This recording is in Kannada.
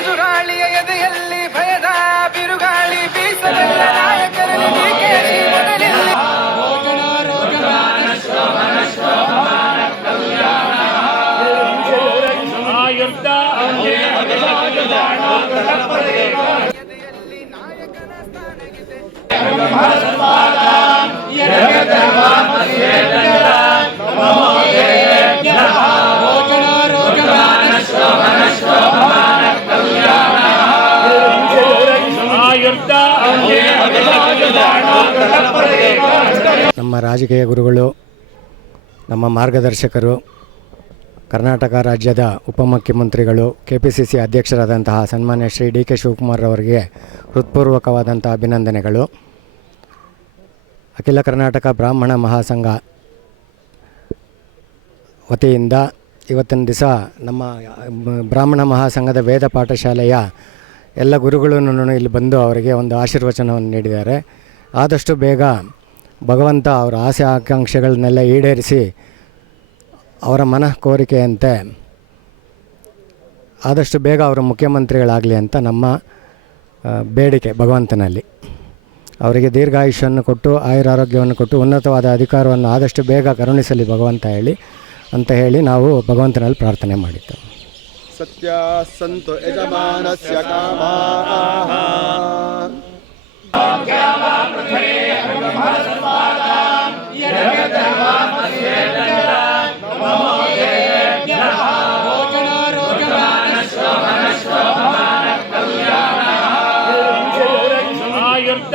ಎದುರಾಳಿಯ ಎದೆಯಲ್ಲಿ ಭಯದ ಬಿರುಗಾಳಿ ಬೀಸಬಲ್ಲ ನಾಯಕರಲ್ಲಿ ಡಿಕೆಶಿ ಮೊದಲಿಲ್ಲ. ಎದೆಯಲ್ಲಿ ನಾಯಕನ ಸ್ಥಾನವಿದೆ. ನಮ್ಮ ರಾಜಕೀಯ ಗುರುಗಳು, ನಮ್ಮ ಮಾರ್ಗದರ್ಶಕರು, ಕರ್ನಾಟಕ ರಾಜ್ಯದ ಉಪಮುಖ್ಯಮಂತ್ರಿಗಳು, KPCC ಅಧ್ಯಕ್ಷರಾದಂತಹ ಸನ್ಮಾನ್ಯ ಶ್ರೀ DK ಶಿವಕುಮಾರ್ ಅವರಿಗೆ ಹೃತ್ಪೂರ್ವಕವಾದಂಥ ಅಭಿನಂದನೆಗಳು. ಅಖಿಲ ಕರ್ನಾಟಕ ಬ್ರಾಹ್ಮಣ ಮಹಾಸಂಘ ವತಿಯಿಂದ ಇವತ್ತಿನ ದಿವಸ ನಮ್ಮ ಬ್ರಾಹ್ಮಣ ಮಹಾಸಂಘದ ವೇದ ಪಾಠಶಾಲೆಯ ಎಲ್ಲ ಗುರುಗಳನ್ನು ಇಲ್ಲಿ ಬಂದು ಅವರಿಗೆ ಒಂದು ಆಶೀರ್ವಚನವನ್ನು ನೀಡಿದ್ದಾರೆ. ಆದಷ್ಟು ಬೇಗ ಭಗವಂತ ಅವರ ಆಸೆ ಆಕಾಂಕ್ಷೆಗಳನ್ನೆಲ್ಲ ಈಡೇರಿಸಿ ಅವರ ಮನಃ ಕೋರಿಕೆಯಂತೆ ಆದಷ್ಟು ಬೇಗ ಅವರು ಮುಖ್ಯಮಂತ್ರಿಗಳಾಗಲಿ ಅಂತ ನಮ್ಮ ಬೇಡಿಕೆ ಭಗವಂತನಲ್ಲಿ. ಅವರಿಗೆ ದೀರ್ಘಾಯುಷ್ಯನ್ನು ಕೊಟ್ಟು ಆಯುರಾರೋಗ್ಯವನ್ನು ಕೊಟ್ಟು ಉನ್ನತವಾದ ಅಧಿಕಾರವನ್ನು ಆದಷ್ಟು ಬೇಗ ಕರುಣಿಸಲಿ ಭಗವಂತ ಅಂತ ಹೇಳಿ ನಾವು ಭಗವಂತನಲ್ಲಿ ಪ್ರಾರ್ಥನೆ ಮಾಡಿದ್ದೆವು. ಸತ್ಯ ಸಂತು ಯಜಮಾನಸ್ಯ ಕಾಮಾಃ ಆಯುರ್ದ